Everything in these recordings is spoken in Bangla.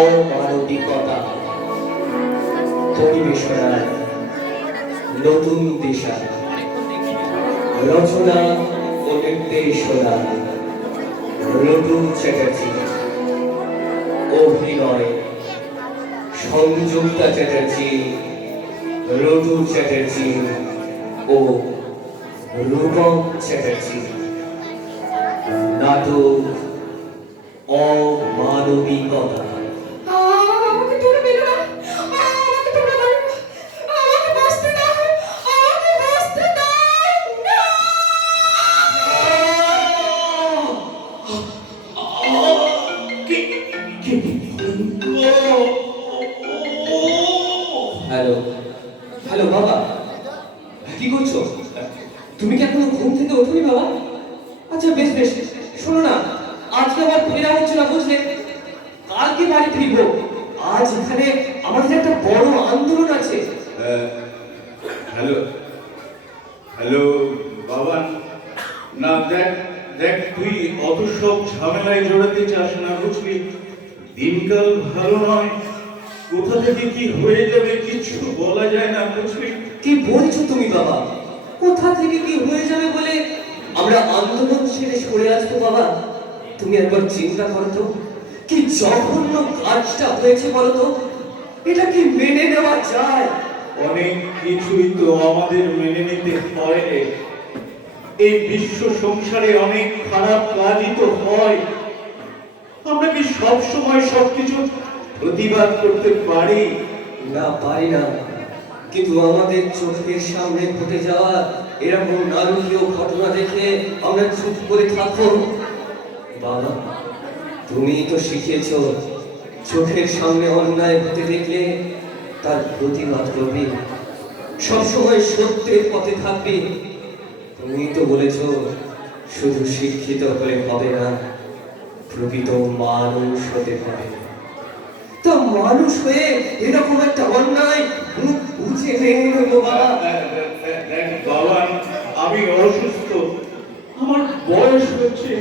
অমানবিকতা পরিবেশনায় নতুন দিশা, রচনা ও নির্দেশনা রঘু চ্যাটার্জি, অভিনয় সংযুক্তা চ্যাটার্জি, রঘু চ্যাটার্জি ও রূপম চ্যাটার্জি। নাটক অমানবিকতা। আমাকে তোমরা মেরো না, আমাকে তোমরা মারো না, আমাকে বাঁচতে দাও, আমাকে বাঁচতে দাও না। হ্যালো হ্যালো বাবা, কি করছো? তুমি কি এখনো ঘুম থেকে ওঠোনি বাবা? আচ্ছা বেশ বেশ, শোনো না, আজকে আবার ফেরা হচ্ছে না বুঝলে, কালকে বাড়ি ফিরবো। আজ এখানে আমাদের একটা বড় আন্দোলন আছে। হ্যালো হ্যালো বাবা, না দেখ দেখ, তুই অত সব ঝামেলায় জড়াতে চাস না বুঝলি। দিনকাল ভালো নয়, কোথা থেকে কি হয়ে যাবে কিছু বলা যায় না বুঝলি। কি বলছো তুমি বাবা? কোথা থেকে কি হয়ে যাবে বলে আমরা আন্দোলন ছেড়ে সরে আসবো বাবা? তুমি একবার চিন্তা করো তো, কি জঘন্য কাজটা হয়েছে বলো তো। এটা কি মেনে নেওয়া যায়? অনেক কিছুই তো আমাদের মেনে নিতে হয় রে। এই বিশ্ব সংসারে অনেক খারাপ কাজই তো হয়। আমরা কি সব সময় সবকিছু প্রতিবাদ করতে পারি? না, পারি না। কিন্তু আমাদের চোখের সামনে ঘটে যাওয়া এরকম নারকীয় ঘটনা দেখে আমরা চুপ করে থাকবো? বাবা, তুমি তো শিখিয়েছো চোখের সামনে অন্যায় হতে দেখলে তার প্রতিবাদ করবি, সবসময় সত্যের পথে থাকবি। তুমি তো বলেছো শুধু শিক্ষিত হলে হবে না, প্রকৃত মানুষ হতে হবে। তা মানুষ হয়ে এরকম একটা অন্যায় মুখ বুঝে মেনে নেবো বাবা? দেখ বাবা, আমি অসুস্থ, আমার বয়স হচ্ছে,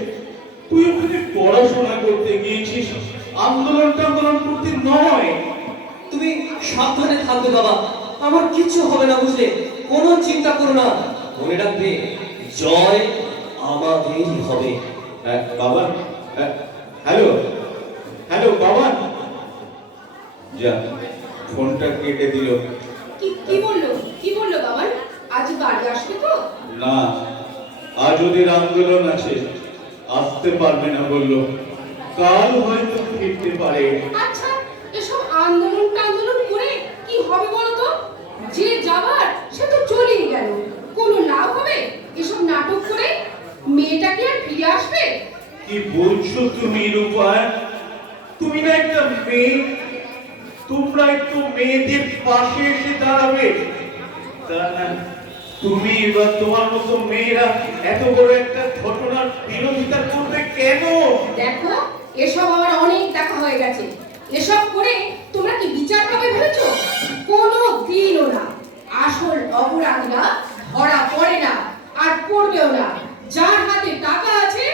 তুই ওখানে পড়াশোনা করতে গিয়েছিস, আন্দোলন করতে নয়। তুমি সাবধানে থাকবে বাবা, আমার কিচ্ছু হবে না বুঝলে, কোনো চিন্তা করো না। মনে রাখবে, জয় আমাদেরই হবে। বাবা, হ্যালো হ্যালো বাবা, যা ফোনটা কেটে দিল। কি বললো, কি বললো বাবা? আজ বাড়ি আসবে তো? না, আজ ওদের আন্দোলন আছে, আসতে পারবে না বললো, কাল হয়তো ফিরতে পারে। আচ্ছা, এসব আন্দোলন করে কি হবে বলো তো? যে যাবার সে তো চলেই গেল, কোনো লাভ হবে এসব নাটক করে? মেয়েটা কি আর ফিরে আসবে? কি বলছো তুমি রূপা? তুমি না একটা মেয়ে, তোমরা একটু মেয়েদের পাশে এসে দাঁড়াবে। তা না, তুমি বা তোমার মতো মেয়েরা এত বড় একটা ঘটনার বিরোধিতা করবে কেন? দেখো, এসব আমার অনেক দেখা হয়ে গেছে। এসব করে তোমরা কি বিচার পাবে ভেবেছো? কোনো দিনও না। আসল অপরাধীরা ধরা পড়ে না, আর পড়বেও না। যার হাতে টাকা আছে,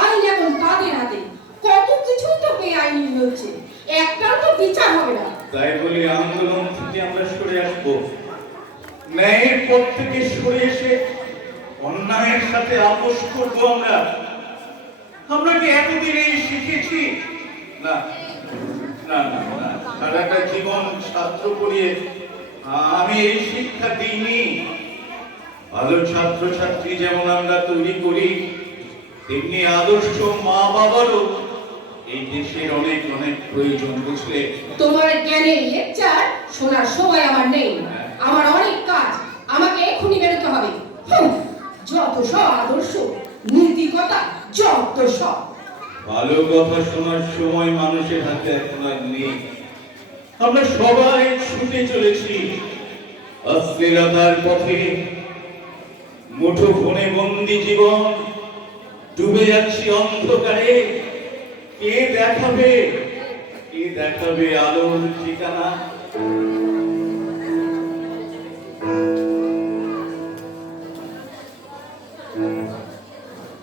আইন এখন তাদের হাতে। কত কিছু তো বেআইনি হচ্ছে, একটাও তো বিচার হবে না। তাই বলে আন্দোলন থেকে আমরা সরে আসবো? ন্যায়ের পথ থেকে সরে এসে অন্যায়ের সাথে আপোষ করবো আমরা? আমরা কি এতদিন এই শিখেছি? না না না না, সারাটা জীবন ছাত্র পড়িয়ে আমি এই শিক্ষা দিইনি। ভালো ছাত্র ছাত্রী যেমন আমরা তৈরি করি, তেমনি আদর্শ মা বাবারও এই দেশের অনেক অনেক প্রয়োজন বুঝলে। তোমার জ্ঞানের লেকচার শোনার সময় আমার নেই। আমার অনেক কাজ, আমাকে এক্ষুনি বেরোতে হবে। যত সব আদর্শ, নীতিকতা, যত সব। ভালো কথা শোনার সময় মানুষের হাতে এখন আর নেই। আমরা সবাই ছুটে চলেছি অশ্লীলতার পথে, মুঠো ফোনে বন্দি জীবন, ডুবে যাচ্ছি অন্ধকারে। কে দেখাবে আলোর ঠিকানা?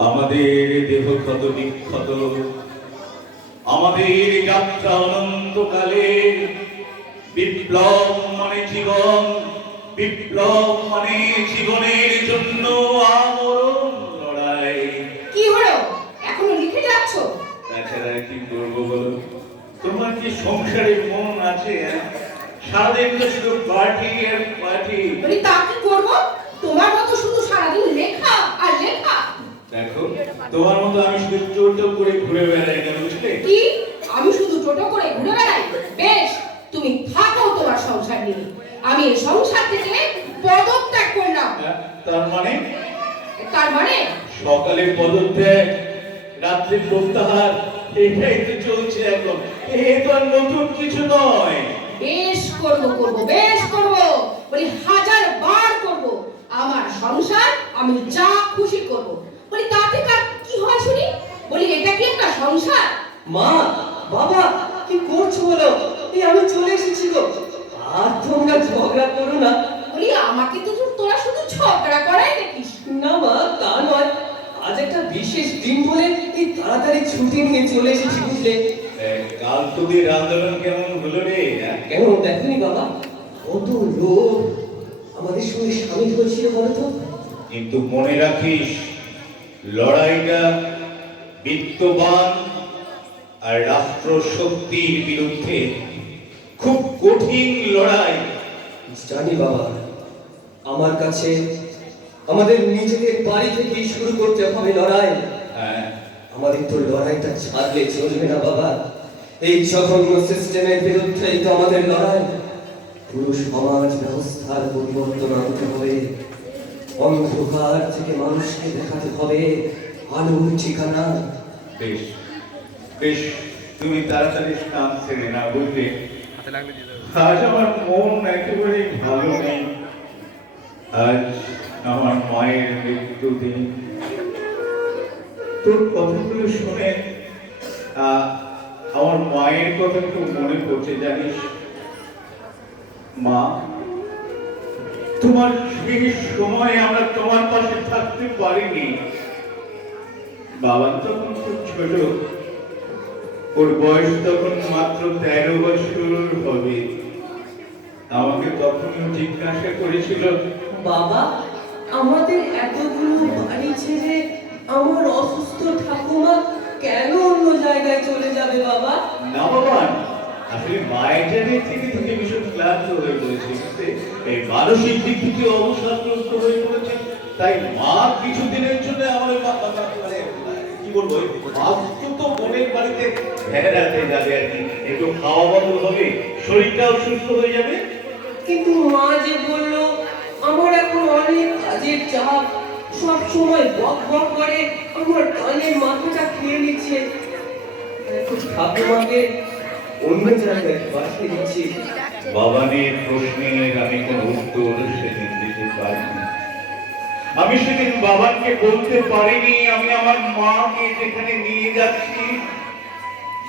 আমাদের দেহ ক্ষত বিক্ষত, আমাদের যাত্রা অনন্তকালের। বিপ্লব মানে জীবন, বিপ্লব মানে জীবনের জন্য আমরণ লড়াই। কি হলো, এখনো লিখে যাচ্ছ? তাছাড়া কি করবো বলো? তোমার কি সংসারে মন আছে? সারাদিন তো শুধু পার্টি আর পার্টি। বলি তা কি করবো? তোমার মতো শুধু সারাদিন লেখা আর লেখা। দেখো, তোমার মতো আমি শুধু টোটো করে ঘুরে বেড়াই না, বুঝলে? কি আমি শুধু টোটো করে ঘুরে বেড়াই? বেশ, তুমি থাকো তোমার সংসার নিয়ে। আমি এই সংসার থেকে পদত্যাগ করলাম। তার মানে? তার মানে সকালে পদত্যাগ, রাত্রে প্রত্যাহার, এটাই তো চলছে এখন। এ তো আর নতুন কিছু নয়। বেশ করব, বেশ করব, বলি 1000 বার করব। আমার সংসার আমি যা খুশি করব। বলি তাতে কার কি হয় শুনি? বলি এটা কি একটা সংসার? মা, বাবা, কি করছো বলো? এই আমি চলে এসেছি গো। আর তোমরা ঝগড়া করো না। বলি আমাকে তো তোরা শুধু ঝগড়া করাই দেখিস। না মা, তা নয়। আজ একটা বিশেষ দিন বলে এই তাড়াতাড়ি ছুটি নিয়ে চলে এসেছি, বুঝলে? কাল তোদের আন্দোলন কেমন হলো রে? কেন দেখনি বাবা, কত লোক আমাদের সঙ্গে সামিল হয়েছিল বলতো? কিন্তু মনে রাখিস, লড়াইটা বিত্তবান আর রাষ্ট্র শক্তির বিরুদ্ধে খুব কঠিন লড়াই। জানি বাবা, আমার কাছে আমাদের নিজেদের বাড়ি থেকেই শুরু করতে হবে লড়াই। হ্যাঁ, আমাদের তো লড়াইটা ছাড়লে চলবে না বাবা। এই জঘন্য সিস্টেমের বিরুদ্ধেই তো আমাদের লড়াই। পুরো সমাজ ব্যবস্থার পরিবর্তন আনতে হবে। অন্ধকার থেকে মানুষকে দেখাতে হবে আলোর ঠিকানা। বেশ বেশ, তুমি তাড়াতাড়ি স্নান সেরে না, বুঝলে? আজ আমার মন একেবারেই ভালো নেই। আজ আমার মায়ের মৃত্যু দিন। তোর কথাগুলো শুনে আমার মায়ের কথা খুব মনে পড়ছে, জানিস মা? তোমার সেই সময় আমরা তোমার পাশে থাকতে পারিনি। বাবা তখন খুব ছোট, ওর বয়স তখন মাত্র 13 বছর হবে। আমাকে তখনও জিজ্ঞাসা করেছিল, বাবা, আমাদের এতগুলো বাড়ি ছেড়ে আমার অসুস্থ ঠাকুমা কেন অন্য জায়গায় চলে যাবে বাবা? না বাবা, আসলে মায়ের জায়গা থেকে থেকে ভীষণ ক্লান্ত হয়ে পড়েছে, বুঝতে? এই মানসিক দিক থেকে অবসাদগ্রস্ত হয়ে পড়েছে। তাই মা কিছুদিনের জন্য আমাদের মানে কি বলবো, তো বোনের বাড়িতে বেড়াতে যাবে আর কি। একটু খাওয়া বদল হবে, শরীরটাও সুস্থ হয়ে যাবে। কিন্তু মা যে বললো আমার এখন অনেক কাজের চাপ, সব সময় বক বক করে আমার কানে মাথাটা খেয়ে নিচ্ছে। এখন ঠাকুমাকে অন্য জায়গায় পাঠিয়ে দিচ্ছি। বাবানের প্রশ্নের আমি কোনো উত্তর সেদিন দিতে পারিনি। আমি সেদিন বাবাকে বলতে পারিনি আমি আমার মাকে যেখানে নিয়ে যাচ্ছি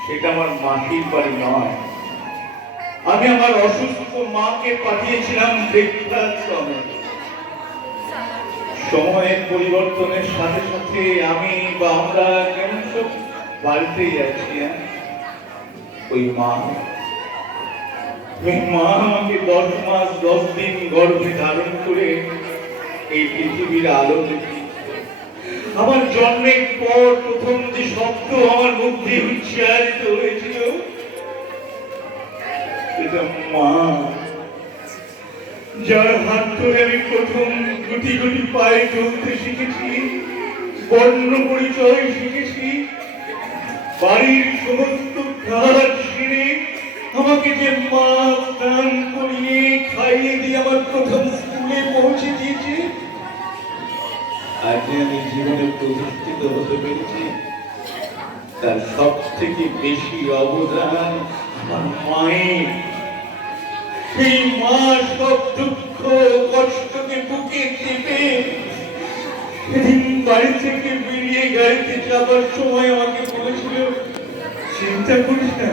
সেটা আমার মাসির বাড়ি নয়। আমি আমার অসুস্থ মাকে পাঠিয়েছিলাম বৃদ্ধাশ্রমে। সময়ের পরিবর্তনের সাথে সাথে আমি বা আমরা কেমন সব পাল্টে যাচ্ছি। ওই মা আমাকে 10 মাস 10 দিন গর্ভে ধারণ করে এই পৃথিবীর আলো দেখি। আমার জন্মের পর প্রথম যে শব্দ আমার মুখ দিয়ে উচ্চারিত হয়েছিল এটা মা। যার হাত ধরে আমি প্রথম গুটি গুটি পায়ে চলতে শিখেছি, বর্ণ পরিচয় শিখেছি, বাড়ির সমস্ত কাজ সেরে আমাকে যে মা স্নান করিয়ে খাইয়ে দিয়ে আমার প্রথম স্কুলে পৌঁছে দিয়েছে, আজ আমি জীবনে প্রতিষ্ঠিত হতে পেরেছি, তার সব থেকে বেশি অবদান আমার মায়ের। সেই মা সব দুঃখ কষ্টকে বুকে চেপে সেদিন বাড়ি থেকে বেরিয়ে গাড়িতে যাবার সময় আমাকে বলেছিল, চিন্তা করিস না,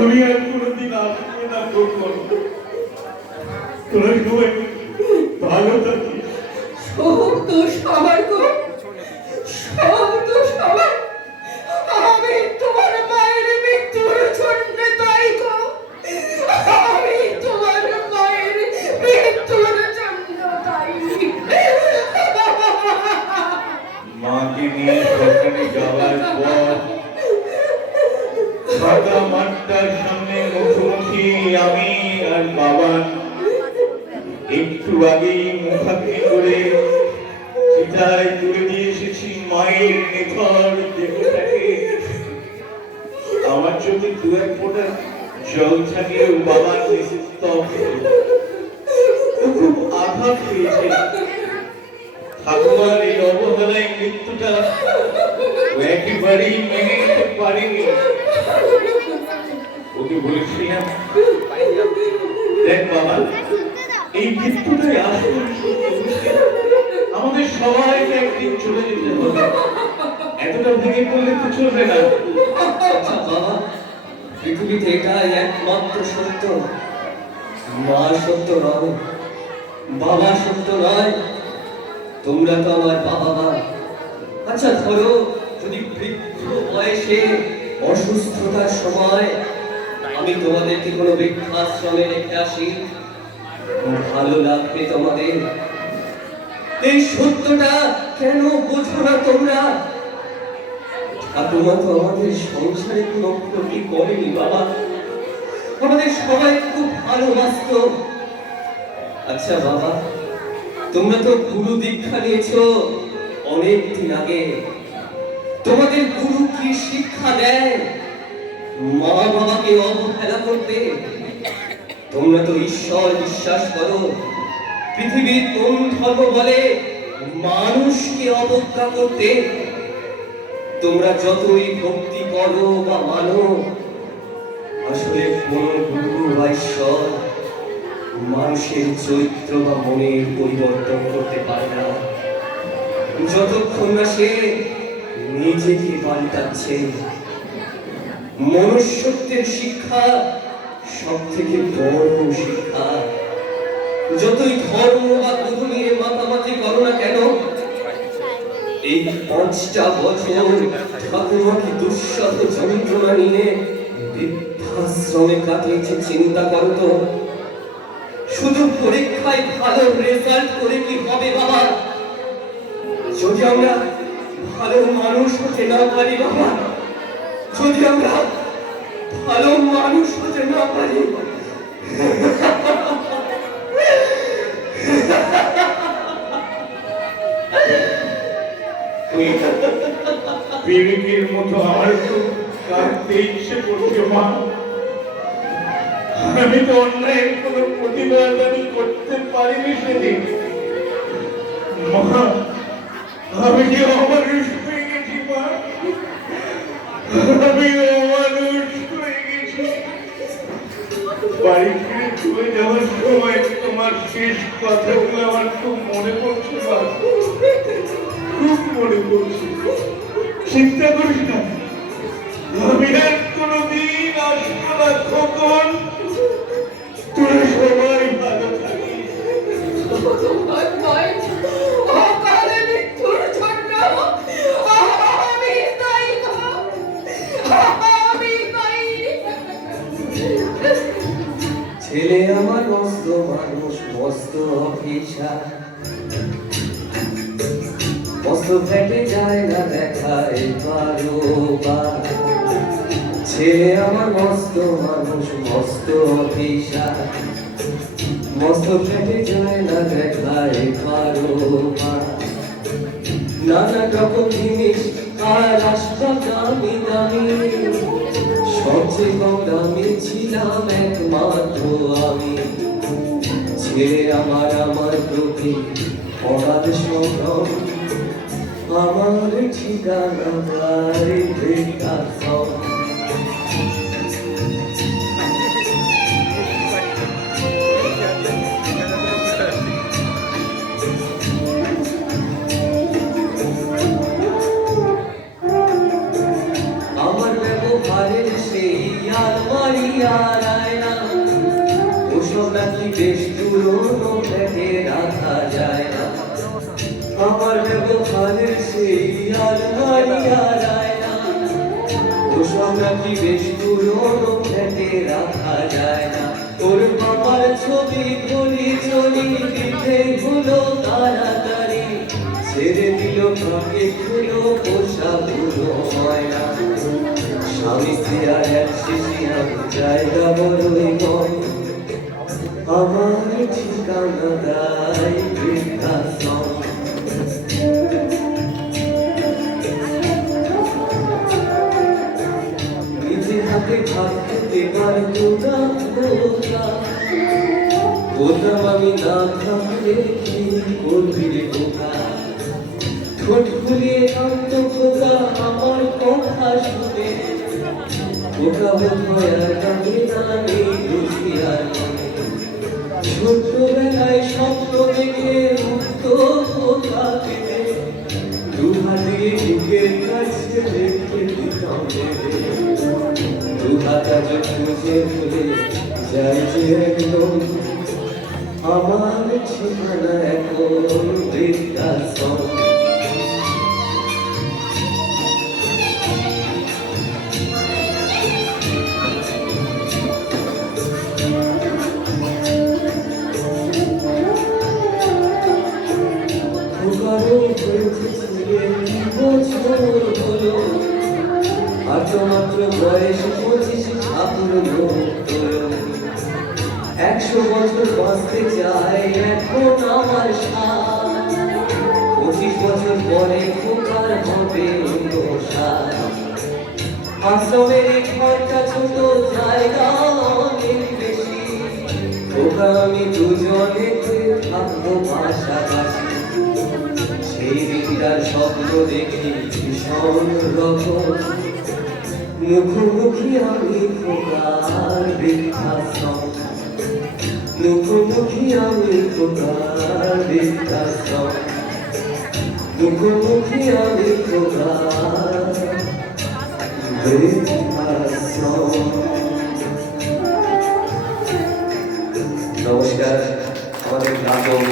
আমি আর কোনোদিন আসবো না, তোরা সবাই ভালো থাকিস। সব দোষ আমার গো, সব দোষ আমার। আমি ফাঁকা মাঠটার সামনে মুখোমুখি আমি আর বাবা একটু আগেই মুখাগ্নি করে চিতায় তুলে দিয়ে এসেছি মায়ের নিথর দেহটাকে। আমার চোখে দু এক ফোঁটা জল থাকলেও বাবার খুব আঘাত পেয়েছে। ঠাকুমার এই অবহেলায় মৃত্যুটা একেবারেই মেনে নিতে পারিনি। ওকে বলেছিলাম, দেখ বাবা, এই মৃত্যুটাই আসল সত্যি। আমাদের সবাইকে একদিন চলে যেতে হবে, এতটা ভেঙে পড়লে তো চলবে না। আচ্ছা বাবা, পৃথিবীতে এটাই একমাত্র সত্য। মা সত্য নয়, বাবা সত্য নয়, তোমরা তো আমার বাবা মা। আচ্ছা ধরো, যদি বৃদ্ধ বয়সে অসুস্থতার সময় আমি তোমাদেরকে কোনো বৃদ্ধাশ্রমে রেখে আসি, ভালো লাগবে তোমাদের? এই সত্যটা কেন বোঝো না তোমরা? ঠাকুমা তো আমাদের সংসারে কোনো ক্ষতি করেনি বাবা, আমাদের সবাই খুব ভালোবাসতো। আচ্ছা বাবা, তোমরা তো গুরু দীক্ষা নিয়েছো অনেক দিন আগে। তোমাদের গুরু কি শিক্ষা দেয়? মা বাবাকে অবহেলা করতে? তোমরা তো ঈশ্বর বিশ্বাস করো। পৃথিবীর কোন ধর্ম বলে মানুষকে অবজ্ঞা করতে? তোমরা যতই ভক্তি করো বা মানো, আসলে কোন গুরু বা ঈশ্বর মানুষের চরিত্র বা মনের পরিবর্তন করতে পারে না, যতক্ষণ না সে নিজেকে পাল্টাচ্ছে। মনুষ্যত্বের শিক্ষা সব থেকে বড় শিক্ষা। যতই ধর্ম বা গুরু নিয়ে মাতামাতি করো না কেন, এই 5টা বছর ঠাকুমাকে দুঃসহ যন্ত্রণা নিয়ে বৃদ্ধাশ্রমে কাটিয়েছে চিন্তা করো তো। শুধু পরীক্ষায় ভালো রেজাল্ট করে কি হবে বাবা? যদি আমরা ভালো মানুষ হতে না পারি বাবা, যদি আমরা ভালো মানুষ হতে না পারি, বিবেকের মতো আমার তো কাঁদতে ইচ্ছে করছে মা। আমি তো অন্যায়ের কোনো প্রতিবাদ আমি করতে পারিনি সেদিন। মা, আমি যে অমানুষ হয়ে গেছি মা, আমি অমানুষ হয়ে গেছি। বাড়ি ফিরে চলে যাওয়ার সময় তোমার শেষ কথাগুলো আমার খুব মনে পড়ছে মা, খুব মনে পড়ছে। চিন্তা করিস না, আমি আর কোনোদিন আসবো না খোকন। তোরা সবাই ভালো থাকিস। অকালে মৃত্যুর জন্য আমি দায়ী গো, আমি দায়ী। ছেলে আমার মস্ত মানুষ, মস্ত অফিসার, মস্ত ফেটে যায় না দেখায় বারোবার। ছেলে আমার মস্ত মানুষ, মস্ত অফিসার, মস্ত ফেটে যায় না দেখায় বারোবার। নানা রকম জিনিস আর আসবাব দামি দামি, সবচেয়ে কম দামি ছিলাম একমাত্র আমি। ছেলে আমার আমার প্রতি অবাধ সংগ্রাম, আমার ঠিকানা বাড়ি বৃদ্ধাশ্রম। আমার ব্যবহারের সেই আর মারিয়ার আয়না, ওসব নাকি বেশ পুরনো থেকে রাখা যায় না। আমার ব্যবহারের সেই আর মারিয়ার আয়না, ওসব নাকি বেশ পুরনো থেকে রাখা যায় না। তোর বাবার ছবি গলি চলি দিতে হলো তাড়াতাড়ি, ছেড়ে দিল ফাঁকে খুলো পোষা পুরো ময়না। স্বামী স্ত্রী আর এক শেষে আমি জায়গা বড়ই কম, আমার ঠিকানা দায় বৃদ্ধাশ্রম। নিজে হাতে ভাত খেতে পারতো না খোকা, বলতাম আমি না থাকলে কি করবি রে খোকা। ঠোঁট ফুলিয়ে কাঁদতো খোকা আমার কথা শুনে, খোকা বোধ হয় আর কাঁদে না, নেই বুঝি আর মনে। ছোট্টবেলায় স্বপ্ন দেখে মুক্ত খোকা পেতে, দু হাতে বুকের কাছে রেখে দিতাম বেঁধে। দু হাতা খুঁজে খুলে যাই যে একদম, আমার ঠিকানা এখন বৃদ্ধাশ্রম। মাত্র বয়স 25, ঠাকুর মুক্ত। 100 বছর বাঁচতে চাই এখন আমার সাথ, 25 বছর পরে খোকার হবে সাথ। আশ্রমের এই ঘরটা ছোট, জায়গা অনেক বেশি, খোকা আমি দুজনে থাকবো পাশাপাশি। সেই দিনটার স্বপ্ন দেখি ভীষণ রকম, মুখোমুখি আমি খোকার বৃদ্ধাশ্রম, মুখোমুখি আমি খোকার বৃদ্ধাশ্রম, মুখোমুখি আমি খোকার বৃদ্ধাশ্রম। নমস্কার, আমাদের নাটক